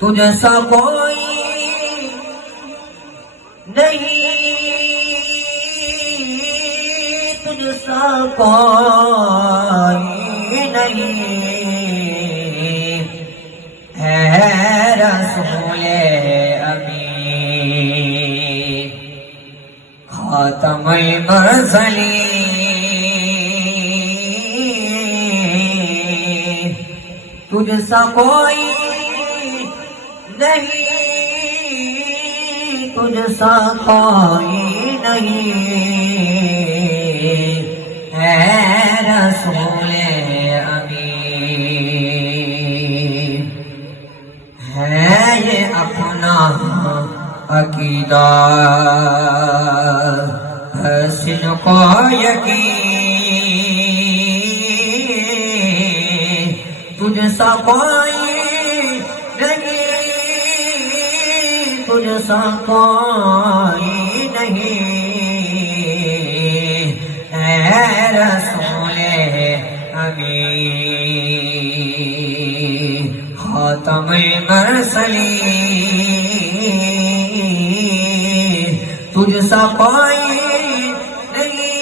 تجھ سا کوئی نہیں، تجھ سا کوئی نہیں ہے رسول امین خاتم المرسلین، تجھ سا کوئی نہیں، تجھ سا کوئی نہیں ہے رسول امین، ہے یہ اپنا عقیدہ حسن کو یقین، تجھ سا کوئی نہیں، تجھ سا کوئی نہیں اے رسول امین خاتم المرسلین، تجھ سا کوئی نہیں،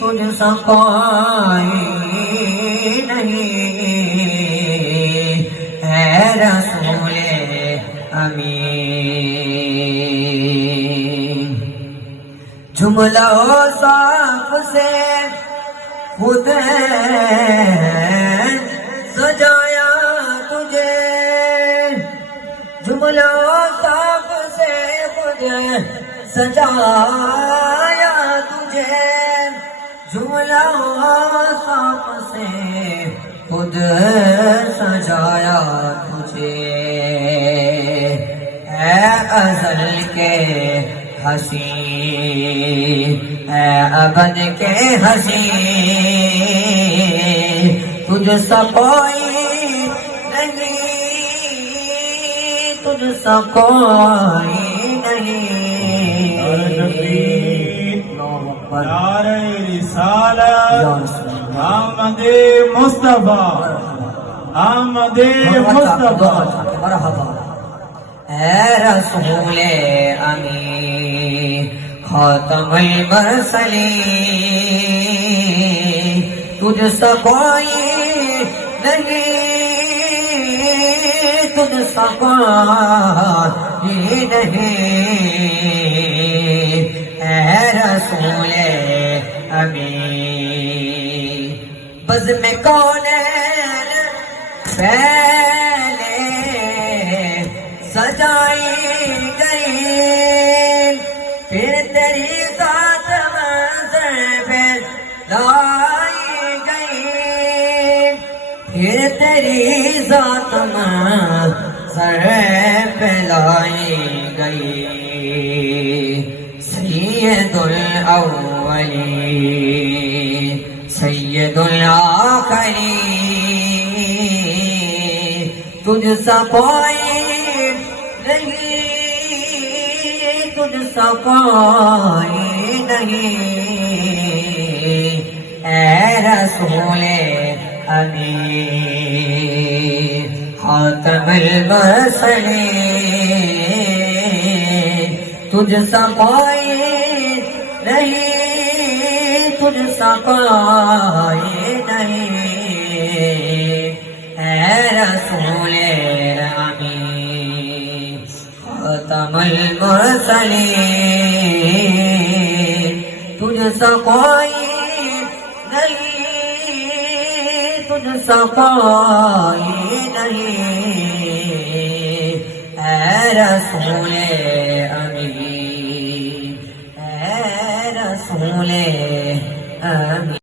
تجھ سا کوئی نہیں اے رسول امین، جملہ صاف سے خود سجایا تجھے، جملہ صاف سے خود سجایا تجھے، جملہ صاف سے خود سجایا تجھے، اے ازل کے حسین، اے ابد کے حسین، تجھ سا کوئی نہیں، تجھ سا کوئی نہیں، نعرہ رسالت احمد مصطفیٰ، احمد مصطفیٰ، مرحبا اے رسول امین خاتم المرسلین، تجھ سا کوئی نہیں، تجھ سا کوئی نہیں اے رسول امین، بزم کونین پہلے سجائی گئی، پھر تیری ذات منظر پہ لائی گئی، پھر تیری ذات منظر پہ لائی گئی، سید الاولین سید الآخرین، تجھ سا کوئی نہیں، تجھ سا کوئی نہیں اے رسول امین خاتم المرسلین، تجھ سا کوئی نہیں، تجھ سا کوئی نہیں اے رسول امین خاتم المرسلین، تجھ سا کوئی نہیں، تجھ سا کوئی نہیں اے رسول امین، اے رسول امین۔